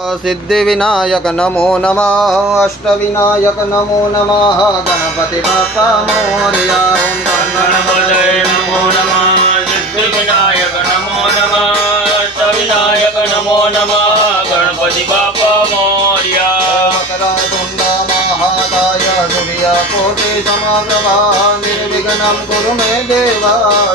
सिद्धिविनायक नमो नमः। अष्टविनायक नमो नमः। गणपति बाप्पा मोरया। ओम गणपतये नमो नमः। सिद्धिविनायक नमो नमः। अष्टविनायक नमो नमः। गणपति बाप्पा मोरया। वक्रतुण्ड महाकाय सूर्यकोटि समप्रभा निर्विघ्नं कुरु मे देव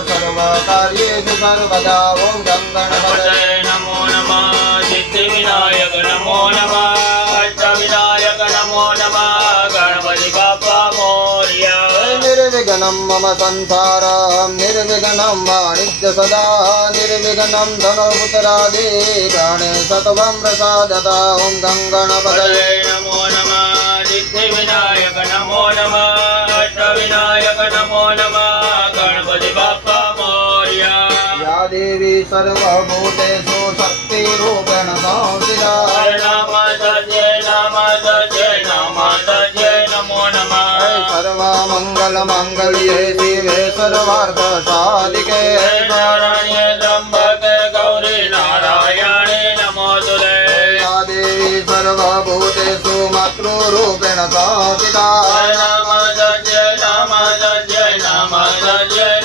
सर्वकार्येषु सर्वदा। ओम गणपतये नमो नमः। सिद्धिविनायक नमो नमः। अष्टविनायक नमो नमः। गणपति बाप्पा मोरया। निर्विघ्नं मम संसारं निर्विघ्नं वाणिज्य सदा निर्विघ्नं धनपुत्रादि गणेशत्वं प्रसादता। ओम गणपतये नमो नमः। सिद्धिविनायक नमो नमः। अष्टविनायक नमो नमः। गणपति बाप्पा मोरया। या देवी सर्वभूतेषु शक्तिरूपेण संस्थिता। नमो नमः। सर्वमङ्गलमाङ्गल्ये शिवे सर्वार्थसाधिके शरण्ये त्र्यम्बके गौरी नारायणे नमोस्तुते। या देवी सर्वभूतेषु मातृरूपेण संस्थिता।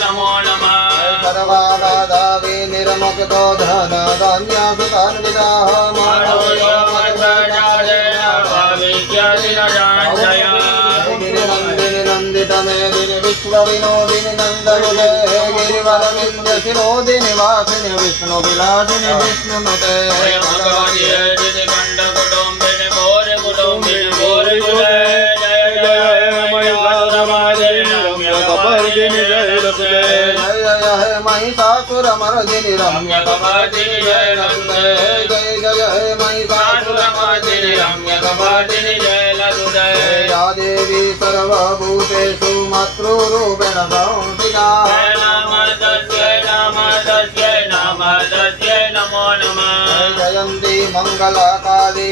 नमो नमः। सर्वाबाधा विनिर्मुक्तो धन धान्यासुतान्विताः गिरिनन्दिनि नन्दितमेदिनि विश्वविनोदिनि नन्दनुते गिरिवरविन्द्यशिरोदिनि वासिनि विष्णुविलासिनि विष्णुनुते महिषासुरमर्दिनि रम्यकपर्दिनि जय नन्दे जय जय हे महिषासुरमर्दिनि रम्यकपर्दिनि जय लदुदे। या देवी सर्वभूतेषु मातृरूपेण संस्थिता। नमो नमः। जयन्ती मङ्गलकाली